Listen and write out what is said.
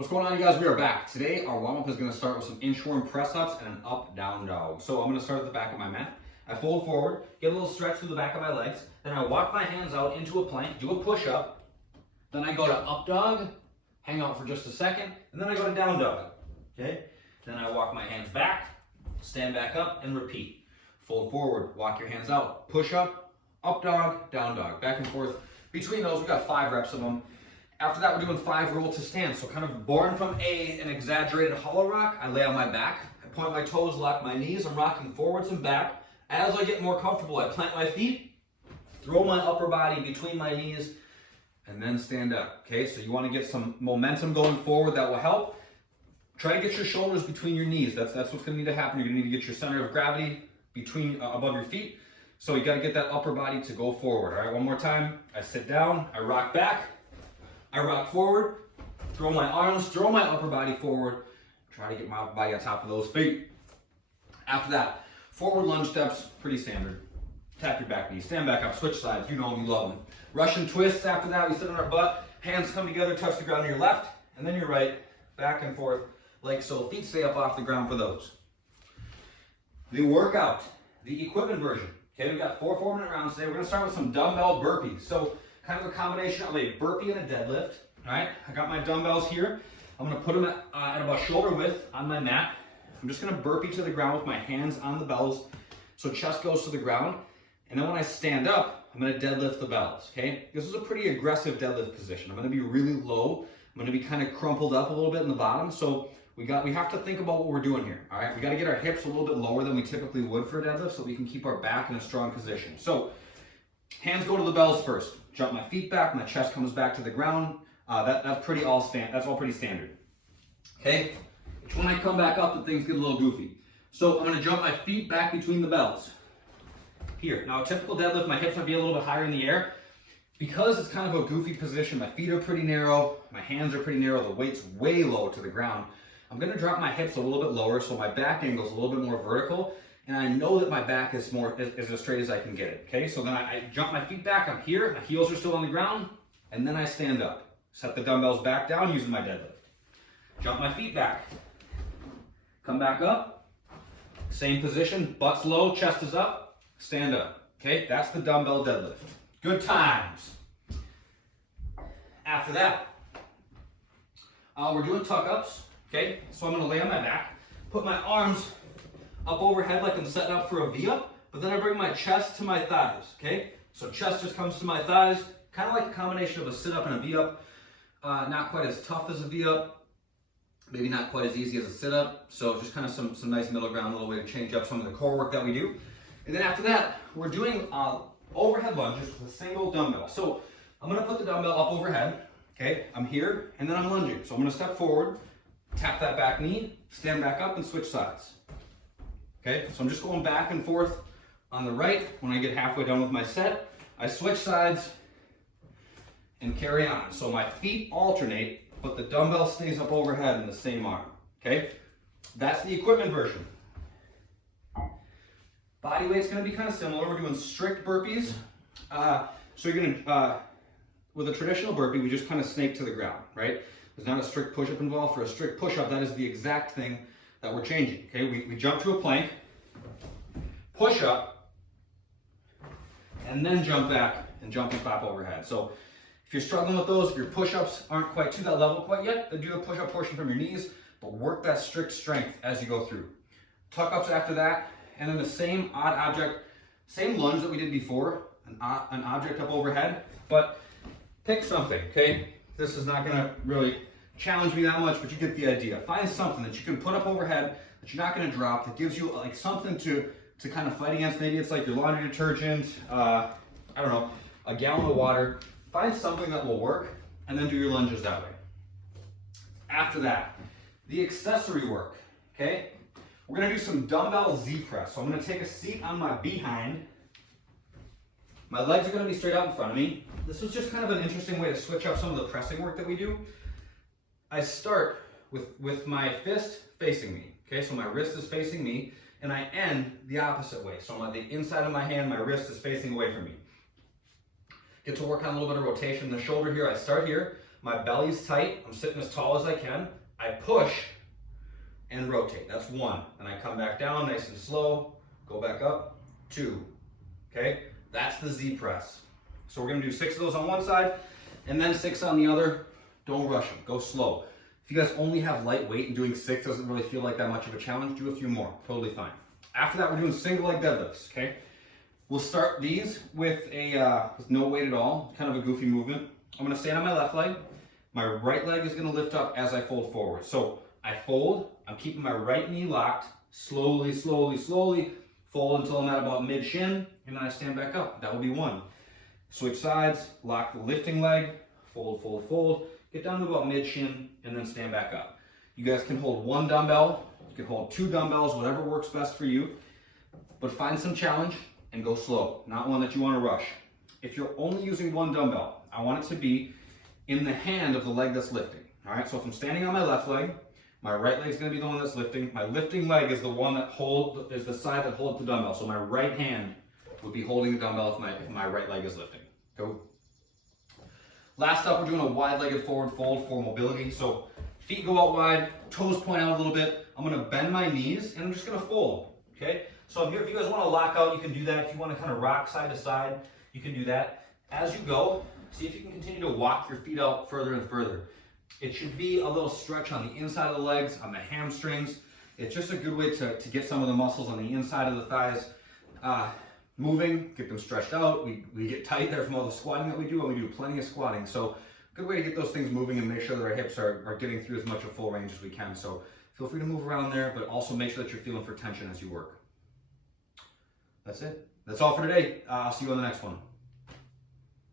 What's going on, you guys? We are back. Today, our warm-up is going to start with some inchworm press ups and an up-down dog. So I'm going to start at the back of my mat. I fold forward, get a little stretch through the back of my legs. Then I walk my hands out into a plank, do a push-up. Then I go to up dog, hang out for just a second, and then I go to down dog. Okay? Then I walk my hands back, stand back up, and repeat. Fold forward, walk your hands out, push up dog, down dog, back and forth. Between those, we got 5 reps of them. After that, we're doing 5 roll to stand. So kind of born from an exaggerated hollow rock, I lay on my back, I point my toes, lock my knees, I'm rocking forwards and back. As I get more comfortable, I plant my feet, throw my upper body between my knees, and then stand up. Okay, so you want to get some momentum going forward. That will help. Try to get your shoulders between your knees. That's what's going to need to happen. You're going to need to get your center of gravity between above your feet. So you got to get that upper body to go forward. All right, one more time. I sit down, I rock back, I rock forward, throw my arms, throw my upper body forward, try to get my upper body on top of those feet. After that, forward lunge steps, pretty standard. Tap your back knee, stand back up, switch sides, you know them, you love them. Russian twists, after that we sit on our butt, hands come together, touch the ground to your left, and then your right, back and forth, like so. Feet stay up off the ground for those. The workout, the equipment version. Okay, we've got 4 4-minute rounds today. We're gonna start with some dumbbell burpees. So kind of a combination of a burpee and a deadlift. All right, I got my dumbbells here. I'm gonna put them at about shoulder width on my mat. I'm just gonna burpee to the ground with my hands on the bells, so chest goes to the ground. And then when I stand up, I'm gonna deadlift the bells, okay? This is a pretty aggressive deadlift position. I'm gonna be really low. I'm gonna be kind of crumpled up a little bit in the bottom. So we have to think about what we're doing here, all right? We gotta get our hips a little bit lower than we typically would for a deadlift so we can keep our back in a strong position. So hands go to the bells first. Jump my feet back, my chest comes back to the ground. That's all pretty standard. Okay? When I come back up, the things get a little goofy. So I'm gonna jump my feet back between the bells. Here. Now a typical deadlift, my hips might be a little bit higher in the air. Because it's kind of a goofy position, my feet are pretty narrow, my hands are pretty narrow, the weight's way low to the ground. I'm gonna drop my hips a little bit lower so my back angle is a little bit more vertical, and I know that my back is as straight as I can get it. Okay, so then I jump my feet back, I'm here, my heels are still on the ground, and then I stand up. Set the dumbbells back down using my deadlift. Jump my feet back. Come back up. Same position, butt's low, chest is up, stand up. Okay, that's the dumbbell deadlift. Good times. After that, we're doing tuck-ups. Okay, so I'm gonna lay on my back, put my arms up overhead like I'm setting up for a V-up, but then I bring my chest to my thighs, okay? So chest just comes to my thighs, kind of like a combination of a sit-up and a V-up. Not quite as tough as a V-up, maybe not quite as easy as a sit-up, so just kind of some nice middle ground, a little way to change up some of the core work that we do. And then after that, we're doing overhead lunges with a single dumbbell. So I'm gonna put the dumbbell up overhead, okay? I'm here, and then I'm lunging. So I'm gonna step forward, tap that back knee, stand back up, and switch sides. Okay, so I'm just going back and forth on the right. When I get halfway done with my set, I switch sides and carry on. So my feet alternate, but the dumbbell stays up overhead in the same arm. Okay, that's the equipment version. Body weight's gonna be kind of similar. We're doing strict burpees. So you're gonna, with a traditional burpee, we just kind of snake to the ground, right? There's not a strict push-up involved. For a strict push-up, that is the exact thing that we're changing. Okay, we jump to a plank, push up, and then jump back and jump and clap overhead. So if you're struggling with those, if your push-ups aren't quite to that level quite yet, then do the push-up portion from your knees, but work that strict strength as you go through. Tuck-ups after that, and then the same odd object, same lunge that we did before, an object up overhead, but pick something, okay? This is not gonna really challenge me that much, but you get the idea. Find something that you can put up overhead that you're not gonna drop, that gives you like something to kind of fight against. Maybe it's like your laundry detergent, I don't know, a gallon of water. Find something that will work, and then do your lunges that way. After that, the accessory work, okay? We're gonna do some dumbbell Z press. So I'm gonna take a seat on my behind. My legs are gonna be straight out in front of me. This is just kind of an interesting way to switch up some of the pressing work that we do. I start with my fist facing me, okay? So my wrist is facing me, and I end the opposite way. So on the inside of my hand, my wrist is facing away from me. Get to work on a little bit of rotation in the shoulder here. I start here, My belly's tight. I'm sitting as tall as I can. I push and rotate. That's 1. And I come back down nice and slow. Go back up. 2. Okay? That's the Z press. So we're gonna do 6 of those on one side and then 6 on the other. Don't rush them. Go slow. If you guys only have light weight and doing 6 doesn't really feel like that much of a challenge, do a few more. Totally fine. After that, we're doing single leg deadlifts, okay? We'll start these with with no weight at all, kind of a goofy movement. I'm gonna stand on my left leg. My right leg is gonna lift up as I fold forward. So I fold, I'm keeping my right knee locked, slowly, slowly, slowly, fold until I'm at about mid-shin, and then I stand back up. That will be 1. Switch sides, lock the lifting leg, fold, fold, fold, get down to about mid-shin, and then stand back up. You guys can hold 1 dumbbell, you can hold 2 dumbbells, whatever works best for you, but find some challenge and go slow, not one that you want to rush. If you're only using 1 dumbbell, I want it to be in the hand of the leg that's lifting. All right, so if I'm standing on my left leg, my right leg is going to be the one that's lifting. My lifting leg is the one that is the side that holds the dumbbell. So my right hand would be holding the dumbbell if my right leg is lifting. Go. Last up, we're doing a wide-legged forward fold for mobility. So feet go out wide, toes point out a little bit. I'm gonna bend my knees and I'm just gonna fold, okay? So I'm here, if you guys wanna lock out, you can do that. If you wanna kind of rock side to side, you can do that. As you go, see if you can continue to walk your feet out further and further. It should be a little stretch on the inside of the legs, on the hamstrings. It's just a good way to get some of the muscles on the inside of the thighs moving, get them stretched out. We get tight there from all the squatting that we do, and we do plenty of squatting. So good way to get those things moving and make sure that our hips are getting through as much of full range as we can. So feel free to move around there, but also make sure that you're feeling for tension as you work. That's it. That's all for today. I'll see you on the next one.